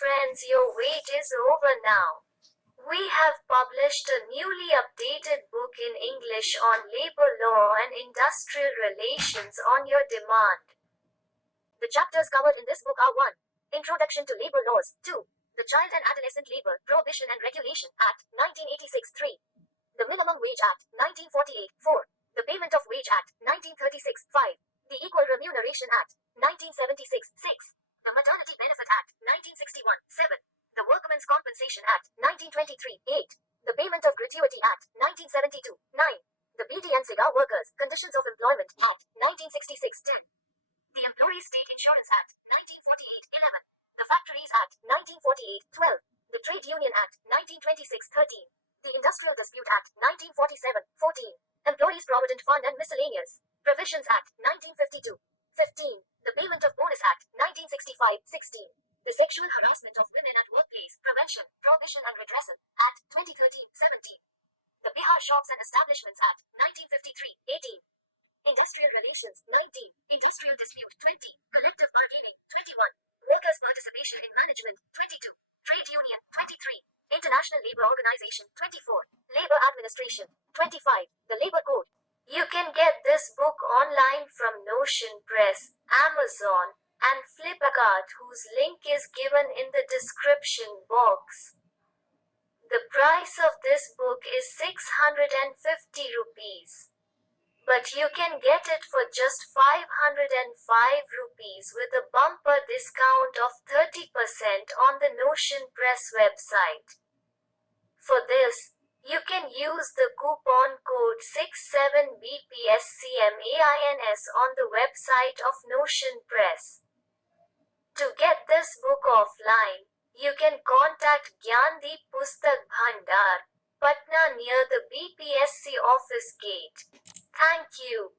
friends, your wait is over now. We have published a newly updated book in English on labor law and industrial relations on your demand. The chapters covered in this book are 1. Introduction to Labor Laws. 2. The Child and Adolescent Labor Prohibition and Regulation Act, 1986. 3. The Minimum Wage Act, 1948. 4. The Payment of Wage Act, 1936. 5. The Equal Remuneration Act, 1976. 6. The Maternity Benefit Act, 1961. 7. The Workmen's Compensation Act, 1923. 8. The Payment of Gratuity Act, 1972. 9. The Beauty and Cigar Workers Conditions of Employment Act, 1966. 10. The Employees State Insurance Act, 1948. 11. The Factories Act, 1948. 12. The Trade Union Act, 1926. 13. The Industrial Dispute Act, 1947. 14. Employees Provident Fund and Miscellaneous Provisions Act, 1952. 15. The Payment of Bonus Act, 1965. 16. The Sexual Harassment of Women at Workplace Prevention, Prohibition and Redressal Act, 2013. 17. The Bihar Shops and Establishments Act, 1953. 18. Industrial Relations, 19. Industrial Dispute, 20. Collective Bargaining, 21. Workers' Participation in Management, 22. Trade Union, 23. International Labour Organization, 24. Labor Administration, 25. The Labor Code. You can get this book online from Notion Press, Amazon, and Flipkart, whose link is given in the description box. The price of this book is 650 rupees. But you can get it for just 505 rupees with a bumper discount of 30% on the Notion Press website. For this, you can use the coupon code 67BPSCMAINS on the website of Notion Press. To get this book offline, you can contact Gyandeep Pustak Bhandar, Patna near the BPSC office gate. Thank you.